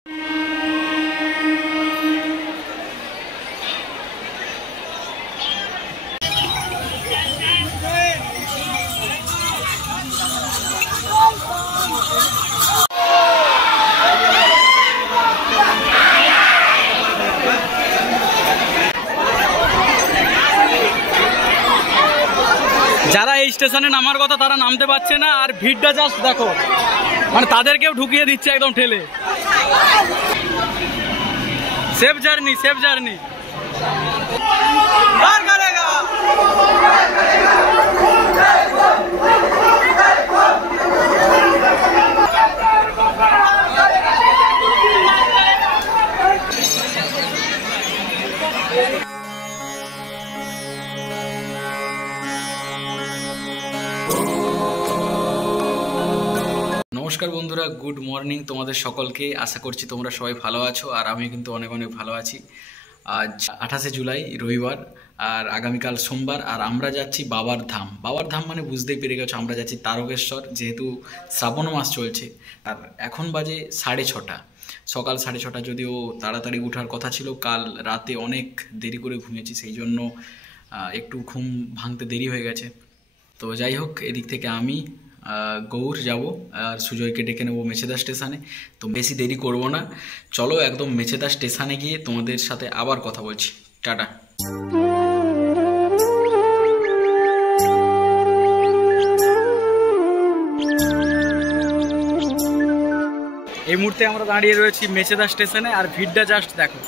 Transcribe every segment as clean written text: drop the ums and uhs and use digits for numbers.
যারা এই স্টেশনে নামার কথা তারা নামতে পারছে না, আর ভিড়টা জাস্ট দেখো, মানে তাদেরকেও ঢুকিয়ে দিচ্ছে একদম ঠেলে। Safe journey, safe journey. নমস্কার বন্ধুরা, গুড মর্নিং তোমাদের সকলকে। আশা করছি তোমরা সবাই ভালো আছো, আর আমি কিন্তু অনেক অনেক ভালো আছি। আজ 28শে জুলাই রবিবার, আর আগামীকাল সোমবার, আর আমরা যাচ্ছি বাবার ধাম। বাবার ধাম মানে বুঝতেই পেরে গেছো, আমরা যাচ্ছি তারকেশ্বর, যেহেতু শ্রাবণ মাস চলছে। আর এখন বাজে 6:30, সকাল 6:30। যদিও তাড়াতাড়ি ওঠার কথা ছিল, কাল রাতে অনেক দেরি করে ঘুমিয়েছি, সেই জন্য একটু ঘুম ভাঙতে দেরি হয়ে গেছে। তো যাই হোক, এদিক থেকে আমি গৌর যাব, আর সুজয়কে ডেকে নেবো মেছেদা স্টেশনে। তো বেশি দেরি করব না, চলো একদম মেছেদা স্টেশনে গিয়ে তোমাদের সাথে আবার কথা বলছি। টাটা। এই মুহূর্তে আমরা দাঁড়িয়ে রয়েছি মেছেদা স্টেশনে, আর ভিড়টা জাস্ট দেখো।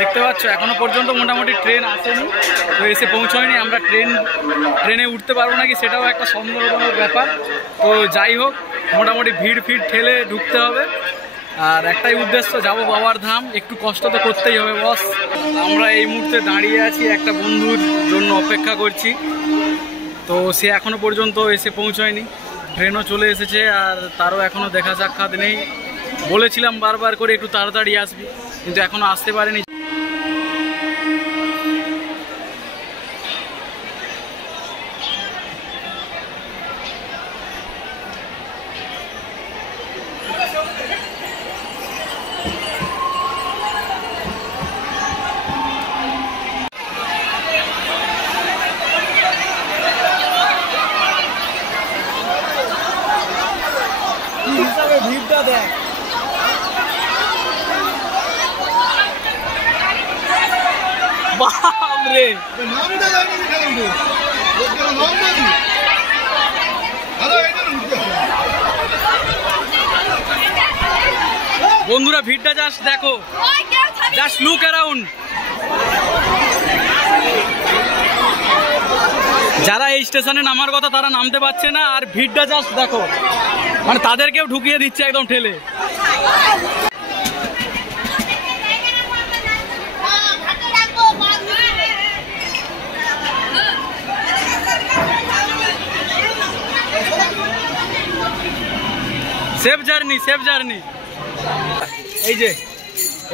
দেখতে পাচ্ছ এখনো পর্যন্ত মোটামুটি ট্রেন আসেনি, তো এসে পৌঁছয়নি। আমরা ট্রেনে উঠতে পারবো নাকি সেটাও একটা সন্দেহজনক ব্যাপার। তো যাই হোক, মোটামুটি ভিড় ঠেলে ঢুকতে হবে, আর একটাই উদ্দেশ্য, যাবো বাবার ধাম। একটু কষ্ট তো করতেই হবে বস। আমরা এই মুহূর্তে দাঁড়িয়ে আছি, একটা বন্ধুর জন্য অপেক্ষা করছি। তো সে এখনো পর্যন্ত এসে পৌঁছয়নি, ট্রেনও চলে এসেছে, আর তারও এখনো দেখা সাক্ষাৎ নেই। বলেছিলাম বারবার করে একটু তাড়াতাড়ি আসবি, কিন্তু এখনো আসতে পারেনি। ভিড়টা দেখ, বাপরে। বন্ধুরা ভিড়টা জাস্ট দেখো, জাস্ট লুক অ্যারাউন্ড। যারা এই স্টেশনে নামার কথা তারা নামতে পারছে না, আর ভিড়টা জাস্ট দেখো, মানে তাদেরকেও ঢুকিয়ে দিচ্ছে একদম ঠেলে। Safe journey, safe journey. এই যে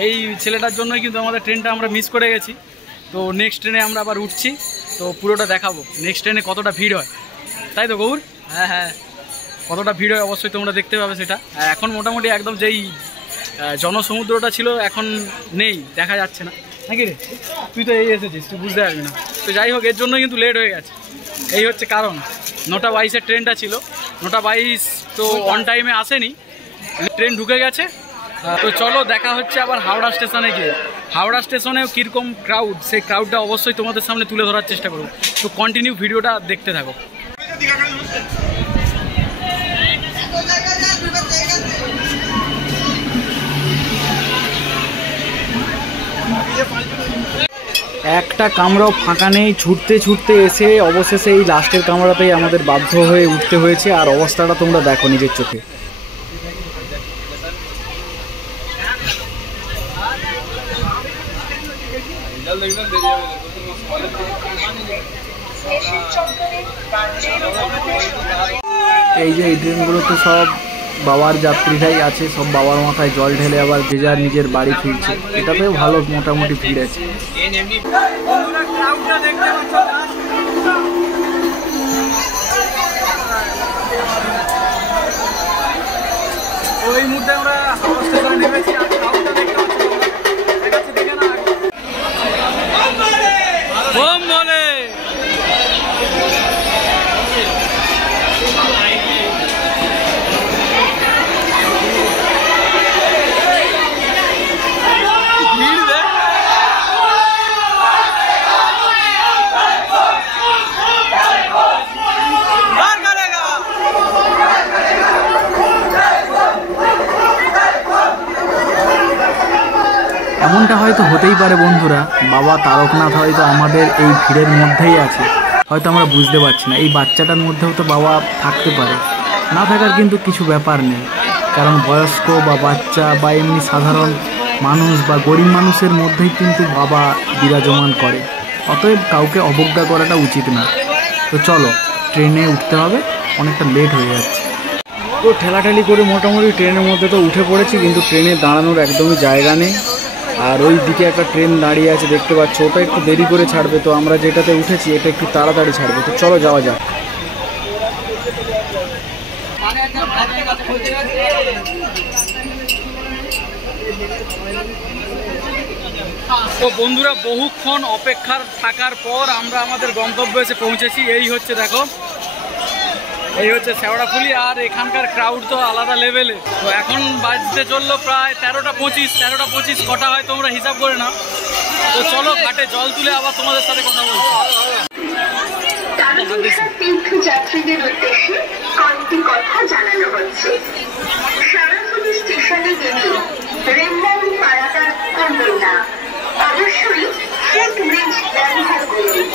এই ছেলেটার জন্যই কিন্তু আমাদের ট্রেনটা আমরা মিস করে গেছি। তো নেক্সট ট্রেনে আমরা আবার উঠছি, তো পুরোটা দেখাবো নেক্সট ট্রেনে কতটা ভিড় হয়, তাই তো গৌর? হ্যাঁ হ্যাঁ, কতটা ভিড় হয় অবশ্যই তোমরা দেখতে পাবে সেটা। এখন মোটামুটি একদম যেই জনসমুদ্রটা ছিল এখন নেই, দেখা যাচ্ছে না, নাকি রে? তুই তো এই এসেছিস, তুই বুঝতে পারবি না। তো যাই হোক, এর জন্য কিন্তু লেট হয়ে গেছে, এই হচ্ছে কারণ। 9:22-এর ট্রেনটা ছিল, 9:22 তো অন টাইমে আসেনি, ট্রেন ঢুকে গেছে। তো চলো দেখা হচ্ছে আবার হাওড়া স্টেশনে গিয়ে। হাওড়া স্টেশনেও কীরকম ক্রাউড, সেই ক্রাউডটা অবশ্যই তোমাদের সামনে তুলে ধরার চেষ্টা করবো। তো কন্টিনিউ ভিডিওটা দেখতে থাকো। একটা কামরাও ফাঁকা নেই, ছুটতে ছুটতে এসে অবশেষে এই লাস্টের কামরাতেই আমাদের বাধ্য হয়ে উঠতে হয়েছে। আর অবস্থাটা তোমরা দেখো নিজের চোখে। এই যে এই ট্রেনগুলোতে সব বাবার যাত্রীরাই আছে, সব বাবার মাথায় জল ঢেলে আবার যে যার নিজের বাড়ি ফিরছে। এটাতেও ভালো মোটামুটি ভিড় আছে। ওই মুহূর্তে আমরা হাওড়া স্টেশনে নেমেছি আর ক্রাউডটা দেখতে পাচ্ছি, দেখাচ্ছি দেখে না বোম বলে। এমনটা হয়তো হতেই পারে বন্ধুরা, বাবা তারকনাথ হয়তো আমাদের এই ভিড়ের মধ্যেই আছে, হয়তো আমরা বুঝতে পারছি না। এই বাচ্চাটার মধ্যেও তো বাবা থাকতে পারে, না থাকার কিন্তু কিছু ব্যাপার নেই, কারণ বয়স্ক বা বাচ্চা বা এমনি সাধারণ মানুষ বা গরিব মানুষের মধ্যেই কিন্তু বাবা বিরাজমান করে। অতএব কাউকে অবজ্ঞা করাটা উচিত না। তো চলো ট্রেনে উঠতে হবে, অনেকটা লেট হয়ে যাচ্ছে। তো ঠেলাঠেলি করে মোটামুটি ট্রেনের মধ্যে তো উঠে পড়েছি, কিন্তু ট্রেনে দাঁড়ানোর একদমই জায়গা নেই। আর ওই দিকে একটা ট্রেন দাঁড়িয়ে আছে দেখতে পাচ্ছ, ওটা একটু দেরি করে ছাড়বে। তো আমরা যেটাতে উঠেছি এটা একটু তাড়াতাড়ি ছাড়বে। তো চলো যাওয়া যাক। তো বন্ধুরা, বহুক্ষণ অপেক্ষার থাকার পর আমরা আমাদের গন্তব্যে এসে পৌঁছেছি। এই হচ্ছে দেখো, এই হচ্ছে শেওড়াফুলি। আর এখানকার ক্রাউড তো আলাদা লেভেলে। তো এখন বাজতে চললো প্রায় 13টা 25 কটা হয় তোমরা হিসাব করে না। তো চলো ঘাটে জল তুলে আবার তোমাদের সাথে কথা বলছি। তীর্থযাত্রীদের উদ্দেশ্যে কয়েকটি কথা জানানো হচ্ছে। শেওড়াফুলি স্টেশনে নেমে রেললাইন পারাপার করবেন না, অবশ্যই ফুটব্রিজ ব্যবহার করুন।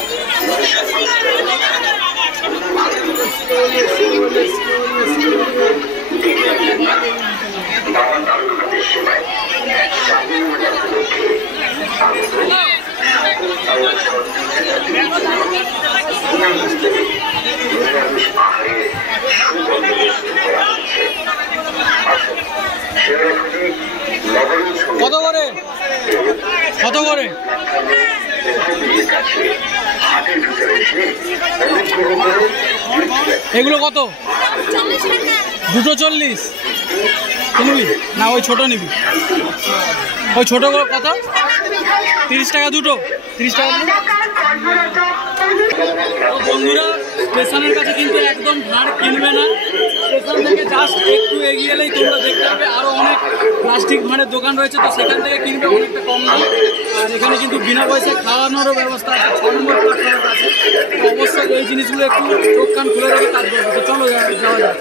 কত করে? কত করে? এগুলো কত? দুটো 40 নিবি না? ওই ছোট নিবি? ওই ছোট কত? 30 টাকা দুটো? 30 টাকা। বন্ধুরা, স্টেশনের কাছে কিন্তু একদম ভাড় কিনবে না। স্টেশন থেকে জাস্ট একটু এগিয়ে এলেই তোমরা দেখতে পাবে আরও অনেক প্লাস্টিক ভাঁড়ের দোকান রয়েছে। তো সেখান থেকে কিনবে অনেকটা কম দাম। আর এখানে কিন্তু বিনা পয়সায় খাওয়ানোরও ব্যবস্থা আছে, 6 নম্বর প্ল্যাটফর্মের কাছে। তো অবশ্যই এই জিনিসগুলো একটু চোখ কান খুলে রেখে কাজ করবে। তো চলো যাওয়া যাক।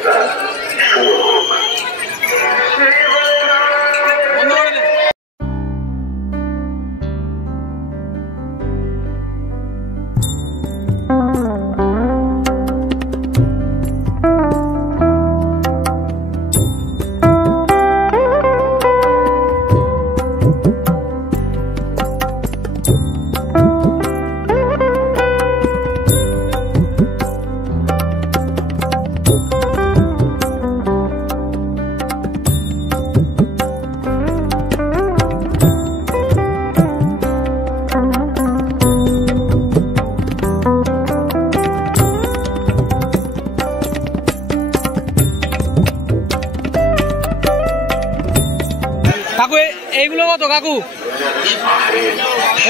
কাকু এইগুলো কত? কাকু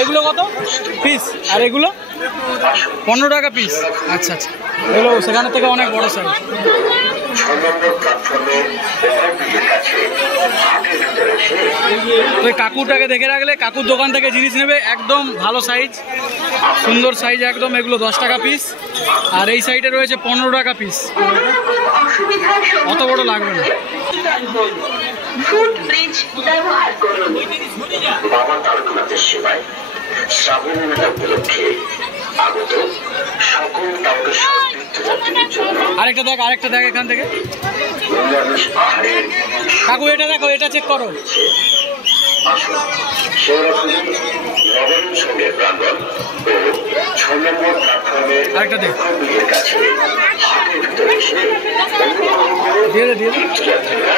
এগুলো কত পিস? আর এগুলো 15 টাকা পিস। আচ্ছা আচ্ছা, এগুলো সেখানে থেকে অনেক বড় সাইজ। ওই কাকুটাকে দেখে রাখলে, কাকুর দোকান থেকে জিনিস নেবে, একদম ভালো সাইজ, সুন্দর সাইজ একদম। এগুলো 10 টাকা পিস। আর এই সাইডে রয়েছে 15 টাকা পিস। অত বড় লাগবে না। ফুটব্রিজ ব্যবহার করুন। বাবা তারকনাথের সেবায় শ্রাবণ মেলা উপলক্ষে আগত সকল তারকেশ্বর তীর্থযাত্রীদের জন্য আরেকটা দেখ এখান থেকে। কাকু এটা দেখো, এটা চেক করো। শেওড়াফুলি নগরম সঙ্গে প্রাঙ্গণ ও 6 নম্বর প্ল্যাটফর্মের কাছে হাটের ভিতরে এসে তীর্থযাত্রীরা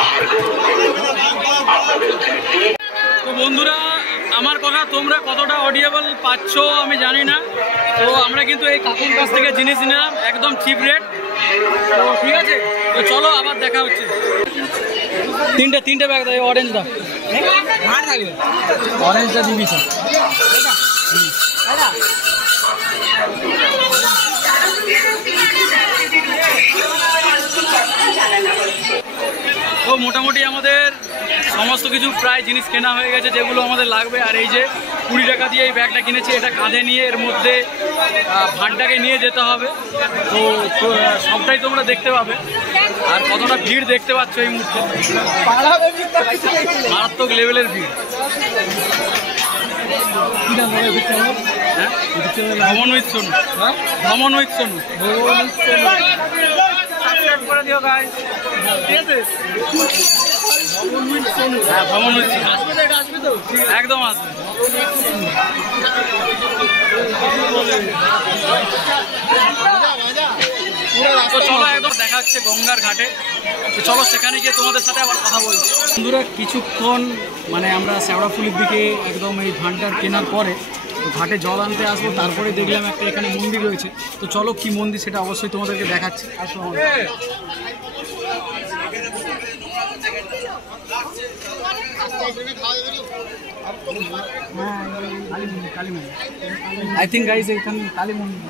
আহার গ্রহণ করুন। আপনাদের তৃপ্তি। তো বন্ধুরা, আমার কথা তোমরা কতটা অডিয়েবল পাচ্ছ আমি জানি না। তো আমরা কিন্তু এই কাকুর কাছ থেকে জিনিস নিলাম একদম চিপ রেট। তো ঠিক আছে, তো চলো আবার দেখা হচ্ছে। তিনটে ব্যাগ দাও, অরেঞ্জ দাও, অরেঞ্জটা দিবি স্যার। তো মোটামুটি আমাদের সমস্ত কিছু প্রায় জিনিস কেনা হয়ে গেছে যেগুলো আমাদের লাগবে। আর এই যে 20 টাকা দিয়ে এই ব্যাগটা কিনেছি, এটা কাঁধে নিয়ে এর মধ্যে ভাঁড়টাকে নিয়ে যেতে হবে। তো সবটাই তোমরা দেখতে পাবে। আর কতটা ভিড় দেখতে পাচ্ছ এই মুহূর্তে, মারাত্মক লেভেলের ভিড়। ভ্রমণ উইথ সোনু, ভ্রমণ উইথ সোনু সাবস্ক্রাইব করে দিও গাইস, ঠিক আছে? হ্যাঁ, ভ্রমণ উইথ সোনু একদম আসবে। তো চলো একদম দেখা হচ্ছে গঙ্গার ঘাটে। তো চলো সেখানে গিয়ে তোমাদের সাথে আবার কথা বলছি। বন্ধুরা, কিছুক্ষণ মানে আমরা শেওড়াফুলির দিকে একদম এই ভাঁড়টার কেনার পরে ঘাটে জল আনতে আসবো। তারপরে দেখলাম একটা এখানে মন্দির রয়েছে। তো চলো কি মন্দির সেটা অবশ্যই তোমাদেরকে দেখাচ্ছি। আসো কালী মন্দির, আই থিঙ্ক গাইজ এখানে কালী মন্দির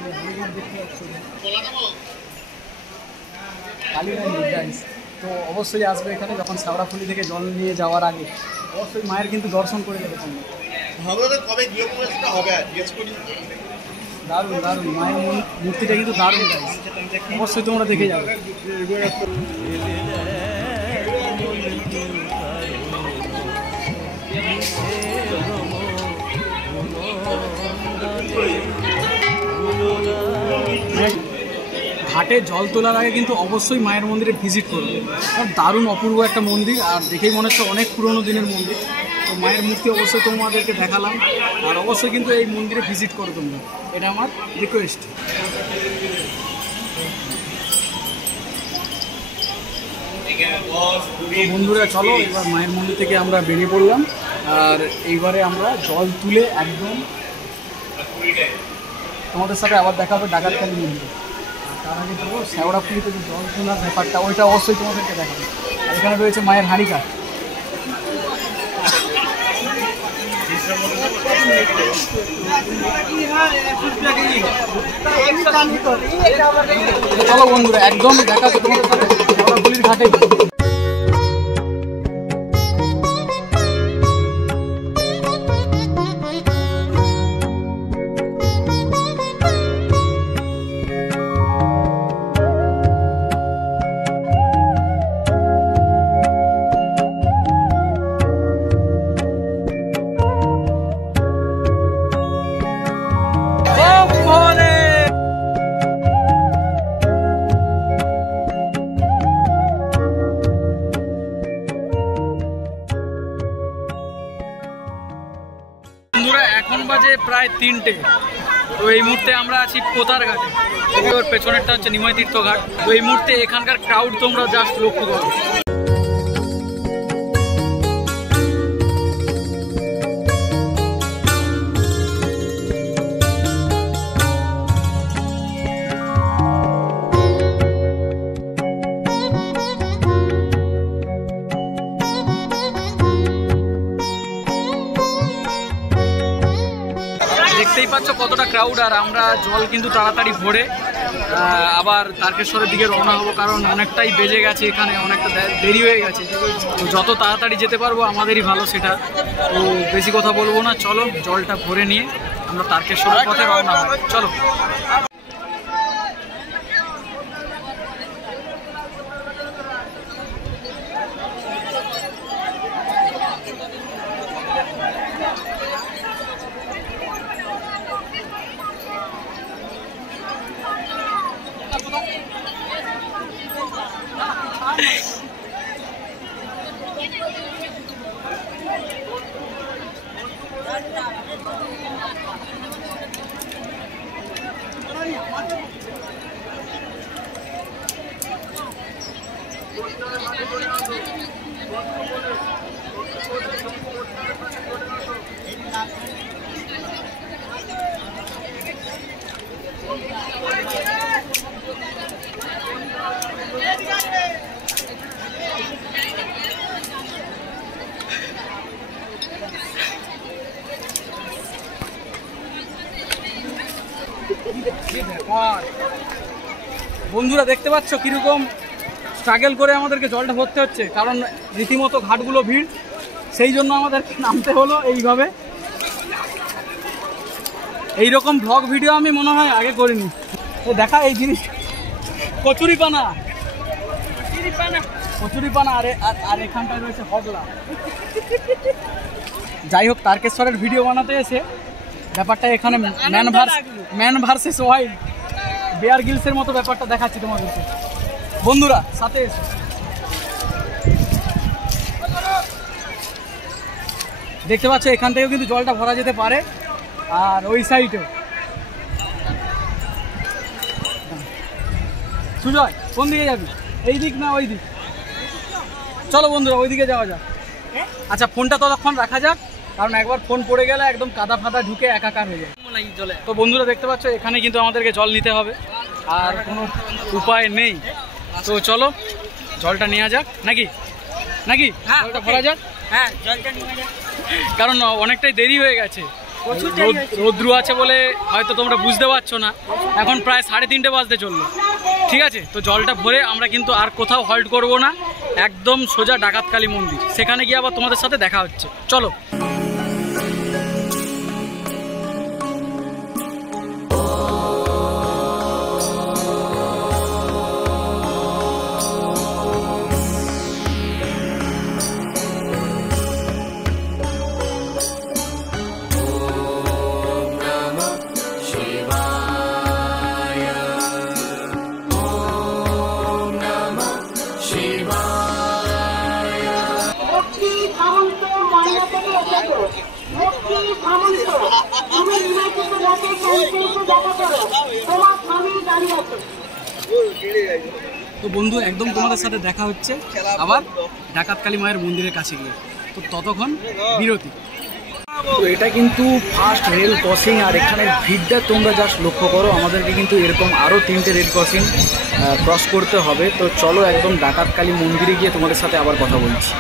কালী মন্দির গাইজ। তো অবশ্যই আসবে এখানে যখন শেওড়াফুলি থেকে জল নিয়ে যাওয়ার আগে অবশ্যই মায়ের কিন্তু দর্শন করে দেবে তোমরা। দারুণ দারুণ, মায়ের মূর্তিটা কিন্তু দারুণ গাইজ, অবশ্যই তোমরা দেখে যাবে। ঘাটে জল তোলার আগে কিন্তু অবশ্যই মায়ের মন্দিরে ভিজিট করবে, কারণ দারুণ অপূর্ব একটা মন্দির। আর দেখেই মনে হচ্ছে অনেক পুরনো দিনের মন্দির। তো মায়ের মূর্তি অবশ্যই তোমাদেরকে দেখালাম। আর অবশ্যই কিন্তু এই মন্দিরে ভিজিট করো তোমরা, এটা আমার রিকোয়েস্ট। বন্ধুরা চলো এবার মায়ের মন্দির থেকে আমরা বেরিয়ে পড়লাম। আর এইবারে আমরা জল তুলে একদম তোমাদের সাথে আবার দেখা হবে ডাকাতখালী মন্দিরে। তার আগে তো শেওড়াফুলিতে যে জল তোলার ব্যাপারটা ওইটা অবশ্যই তোমাদেরকে দেখাবে। আর এখানে রয়েছে মায়ের হাঁড়িকা। চলো বন্ধুরা একদম দেখা হবে তোমাদের সাথে শেওড়াফুলির ঘাটে। এখন বাজে প্রায় 3টে। তো এই মুহূর্তে আমরা আছি পোতার ঘাটে, ওর পেছনেরটা হচ্ছে নিমাই তীর্থ ঘাট। তো এই মুহূর্তে এখানকার ক্রাউড তোমরা জাস্ট লক্ষ্য করো। দেখতেই পাচ্ছ কতটা ক্রাউড। আর আমরা জল কিন্তু তাড়াতাড়ি ভরে আবার তারকেশ্বরের দিকে রওনা হবো, কারণ অনেকটাই বেজে গেছে, এখানে অনেকটা দেরি হয়ে গেছে। তো যত তাড়াতাড়ি যেতে পারবো আমাদেরই ভালো সেটা। তো বেশি কথা বলবো না, চলো জলটা ভরে নিয়ে আমরা তারকেশ্বরের পথে রওনা হব। চলো। বন্ধুরা দেখতে পাচ্ছ কিরকম স্ট্রাগল করে আমাদেরকে জলটা ভরতে হচ্ছে, কারণ রীতিমতো ঘাটগুলো ভিড়, সেই জন্য আমাদের নামতে হলো এইভাবে। এইরকম ব্লগ ভিডিও আমি মনে হয় আগে করিনি। দেখা এই জিনিস কচুরিপানা, কচুরিপানা আর এখানটায় রয়েছে হগলা। যাই হোক, তারকেশ্বরের ভিডিও বানাতে এসে ব্যাপারটা এখানে ম্যান ভার্সেস ওয়াইল্ড, বেয়ার গিলসের মতো ব্যাপারটা দেখাচ্ছি তোমাদেরকে। বন্ধুরা সাথে এসে দেখতে পাচ্ছ এখান থেকেও কিন্তু জলটা ভরা যেতে পারে, আর ওই সাইডেও। সুজয় কোন দিকে যাবি, এই দিক না ওই দিক? চলো বন্ধুরা ওই দিকে যাওয়া যাক। আচ্ছা ফোনটা ততক্ষণ রাখা যাক, কারণ একবার ফোন পড়ে গেলে একদম কাদা ফাদা ঢুকে একাকার হয়ে যায় জলে। তো বন্ধুরা দেখতে পাচ্ছ এখানে কিন্তু আমাদেরকে জল নিতে হবে, আর কোনো উপায় নেই। তো চলো জলটা নেওয়া যাক, নাকি নাকি জলটা ভরা যাক। হ্যাঁ জলটা নিয়ে যাক, কারণ অনেকটাই দেরি হয়ে গেছে, রৌদ্র আছে বলে হয়তো তোমরা বুঝতে পারছো না। এখন প্রায় 3:30 বাজতে চললো। ঠিক আছে, তো জলটা ভরে আমরা কিন্তু আর কোথাও হল্ট করব না, একদম সোজা ডাকাতকালী মন্দির, সেখানে গিয়ে আবার তোমাদের সাথে দেখা হচ্ছে। চলো। তো বন্ধু একদম তোমাদের সাথে দেখা হচ্ছে আবার ডাকাতকালী মায়ের মন্দিরের কাছে গিয়ে, তো ততক্ষণ বিরতি। তো এটা কিন্তু ফার্স্ট রেল ক্রসিং, আর এখানে ভিড়টা তোমরা জাস্ট লক্ষ্য করো। আমাদেরকে কিন্তু এরকম আরও 3টে রেল ক্রসিং ক্রস করতে হবে। তো চলো একদম ডাকাতকালী মন্দিরে গিয়ে তোমাদের সাথে আবার কথা বলছি।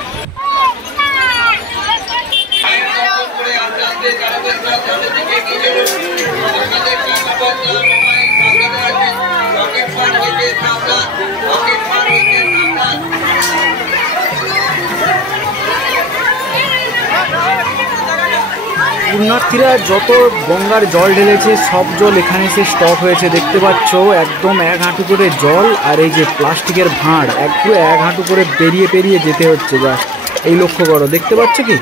পুণ্যার্থীরা যত গঙ্গার জল ঢেলেছে সব জল এখানে এসে স্টক হয়েছে। দেখতে পাচ্ছ একদম 1 হাঁটু করে জল, আর এই যে প্লাস্টিকের ভাঁড় পুরো 1 হাঁটু করে পেরিয়ে যেতে হচ্ছে। জাস্ট এই লক্ষ্য করো, দেখতে পাচ্ছ কি?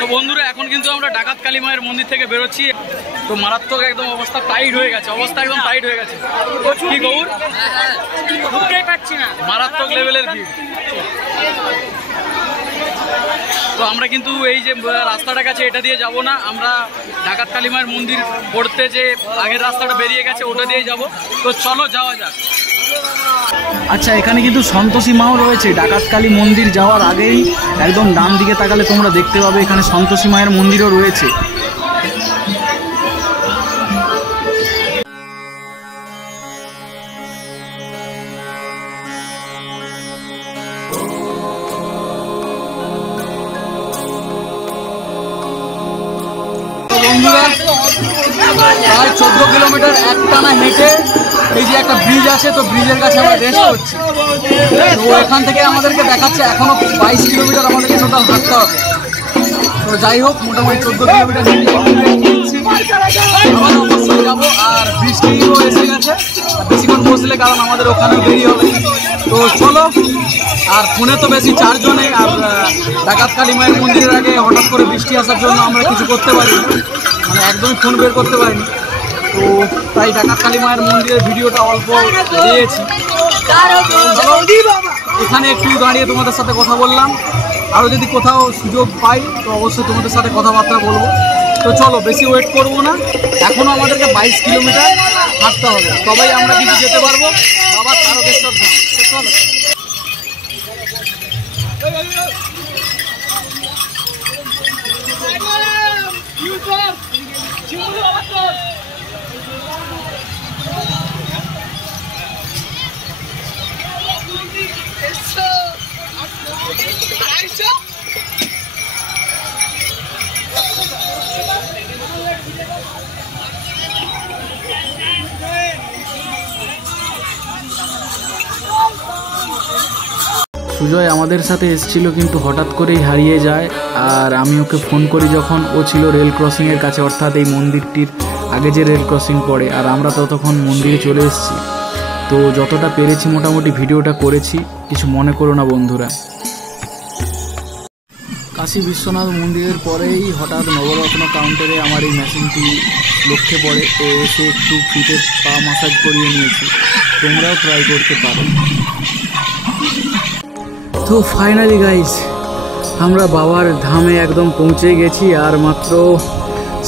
তো বন্ধুরা এখন কিন্তু আমরা ডাকাতকালী মায়ের মন্দির থেকে বেরোচ্ছি। তো মারাত্মক একদম অবস্থা টাইট হয়ে গেছে, একদম টাইট হয়ে গেছে। কি গৌর, ঢুকতেই পারছি না, মারাত্মক লেভেলের ভিড়। তো আমরা কিন্তু এই যে রাস্তাটা গেছে এটা দিয়ে যাব না, আমরা ডাকাতকালী মায়ের মন্দির পড়তে যে আগের রাস্তাটা বেরিয়ে গেছে ওটা দিয়ে যাব। তো চলো যাওয়া যাক। আচ্ছা এখানে কিন্তু সন্তোষী মাও রয়েছে। ডাকাতকালী মন্দির যাওয়ার আগেই একদম ডান দিকে তাকালে তোমরা দেখতে পাবে এখানে সন্তোষী মায়ের মন্দিরও রয়েছে। বন্ধুরা প্রায় 14 কিলোমিটার একটানা হেঁটে এই যে একটা ব্রিজ আছে, তো ব্রিজের কাছে আমরা রেস্ট করছি। তো এখান থেকে আমাদেরকে দেখাচ্ছে এখনো 22 কিলোমিটার আমাদেরকে টোটাল হাঁটতে হবে। তো যাই হোক, মোটামুটি 14 কিলোমিটার আবার অবশ্যই যাবো। আর বৃষ্টিও এসে গেছে, বেশিক্ষণ বসলে কারণ আমাদের ওখানে দেরি হবে। তো চলো। আর ফোনে তো বেশি চার্জও নেই, আর ডাকাতকালী মায়ের মন্দিরের আগে হঠাৎ করে বৃষ্টি আসার জন্য আমরা কিছু করতে পারিনি, মানে একদমই ফোন বের করতে পারিনি। তো তাই ডাকাতকালী মায়ের মন্দিরের ভিডিওটা অল্প দিয়েছি। এখানে একটু দাঁড়িয়ে তোমাদের সাথে কথা বললাম, আরও যদি কোথাও সুযোগ পাই তো অবশ্যই তোমাদের সাথে কথাবার্তা বলবো। তো চলো বেশি ওয়েট করবো না, এখনও আমাদেরকে 22 কিলোমিটার হাঁটতে হবে, তবেই আমরা কিন্তু যেতে পারবো বাবা তারকেশ্বর ধাম। তো চলো। সুজয় আমাদের সাথে এসেছিল কিন্তু হঠাৎ করেই হারিয়ে যায়। আর আমি ওকে ফোন করি যখন, ও ছিল রেল ক্রসিংয়ের কাছে, অর্থাৎ এই মন্দিরটির আগে যে রেল ক্রসিং পড়ে। আর আমরা ততক্ষণ মন্দিরে চলে এসেছি। তো যতটা পেরেছি মোটামুটি ভিডিওটা করেছি, কিছু মনে করো না বন্ধুরা। কাশী বিশ্বনাথ মন্দিরের পরেই হঠাৎ নবরত্ন কাউন্টারে আমার এই মেশিনটি লক্ষ্যে পড়ে। তো এসে একটু ফিটে পা মাসাজ করিয়ে নিয়েছি, তোমরাও ট্রাই করতে পারো। তো ফাইনালি গাইস, আমরা বাবার ধামে একদম পৌঁছে গেছি। আর মাত্র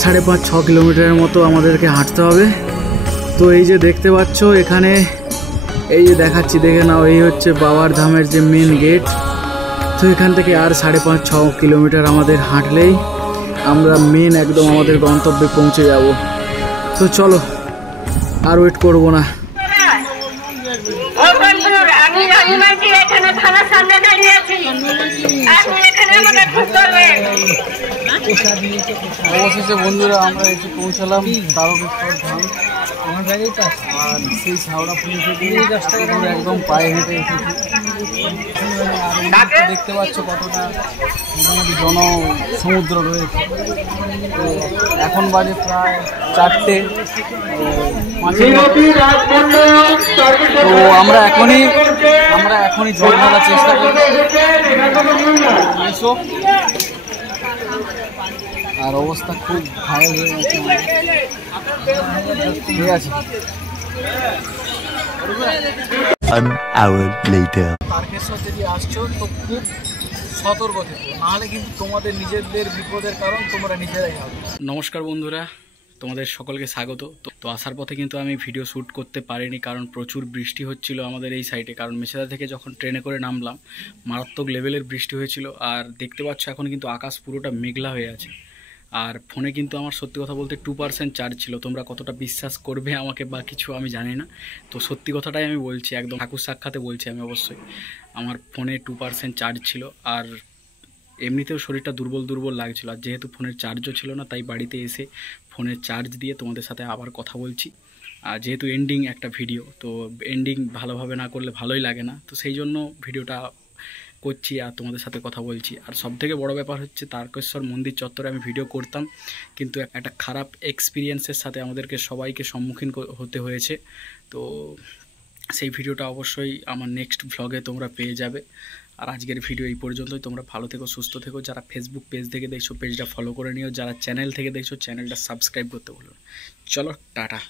5.5-6 কিলোমিটারের মতো আমাদেরকে হাঁটতে হবে। তো এই যে দেখতে পাচ্ছ এখানে, এই যে দেখাচ্ছি, দেখে নাও, এই হচ্ছে বাবার ধামের যে মেন গেট। তো এখান থেকে আর 5.5-6 কিলোমিটার আমাদের হাঁটলেই আমরা মেন একদম আমাদের গন্তব্যে পৌঁছে যাব। তো চলো, আর ওয়েট করবো না। অবশেষে বন্ধুরা আমরা এসে পৌঁছালাম তারকেশ্বর ধাম। আর সেই হাওড়া পুলিশ থেকে একদম পায়ে হেঁটে এসেছি। দেখতে পাচ্ছ কতটা মোটামুটি জনসমুদ্র রয়েছে। তো এখন বাজে প্রায় 4টে। তো আমরা এখনই জল ঢালার চেষ্টা করব। এসো। আর অবস্থা খুব ভালো হয়ে গেছে, ঠিক আছে। তারকেশ্বর যদি আসছো তো খুব সতর্ক থেকো, নাহলে কিন্তু তোমাদের নিজেদের বিপদের কারণ তোমরা নিজেরাই হবে। নমস্কার বন্ধুরা, তোমাদের সকলকে স্বাগত। তো আসার পথে কিন্তু আমি ভিডিও শ্যুট করতে পারিনি, কারণ প্রচুর বৃষ্টি হচ্ছিল আমাদের এই সাইডে। কারণ মেছেদা থেকে যখন ট্রেনে করে নামলাম মারাত্মক লেভেলের বৃষ্টি হয়েছিল। আর দেখতে পাচ্ছ এখন কিন্তু আকাশ পুরোটা মেঘলা হয়ে আছে। আর ফোনে কিন্তু আমার সত্যি কথা বলতে 2% চার্জ ছিল। তোমরা কতটা বিশ্বাস করবে আমাকে বা কিছু আমি জানি না। তো সত্যি কথাটাই আমি বলছি, একদম ঠাকুর সাক্ষাতে বলছি আমি। অবশ্যই আমার ফোনে 2% চার্জ ছিল। আর এমনিতেও শরীরটা দুর্বল লাগছিল। আর যেহেতু ফোনের চার্জও ছিল না, তাই বাড়িতে এসে ফোনের চার্জ দিয়ে তোমাদের সাথে আবার কথা বলছি। আর যেহেতু এন্ডিং একটা ভিডিও, তো এন্ডিং ভালোভাবে না করলে ভালোই লাগে না। তো সেই জন্য ভিডিওটা করছি আর তোমাদের সাথে কথা বলছি। আর সবথেকে বড় ব্যাপার হচ্ছে তারকেশ্বর মন্দির চত্বরে আমি ভিডিও করতাম, কিন্তু একটা খারাপ এক্সপিরিয়েন্সের সাথে আমাদেরকে সবাইকে সম্মুখীন হতে হয়েছে। তো সেই ভিডিওটা অবশ্যই আমার নেক্সট ভ্লগে তোমরা পেয়ে যাবে। আর আজকের ভিডিও এই পর্যন্তই। তোমরা ভালো থেকো, সুস্থ থেকো। যারা ফেসবুক পেজ থেকে দেখছো পেজটা ফলো করে নিও, যারা চ্যানেল থেকে দেখছো চ্যানেলটা সাবস্ক্রাইব করতে বলো। চলো টাটা।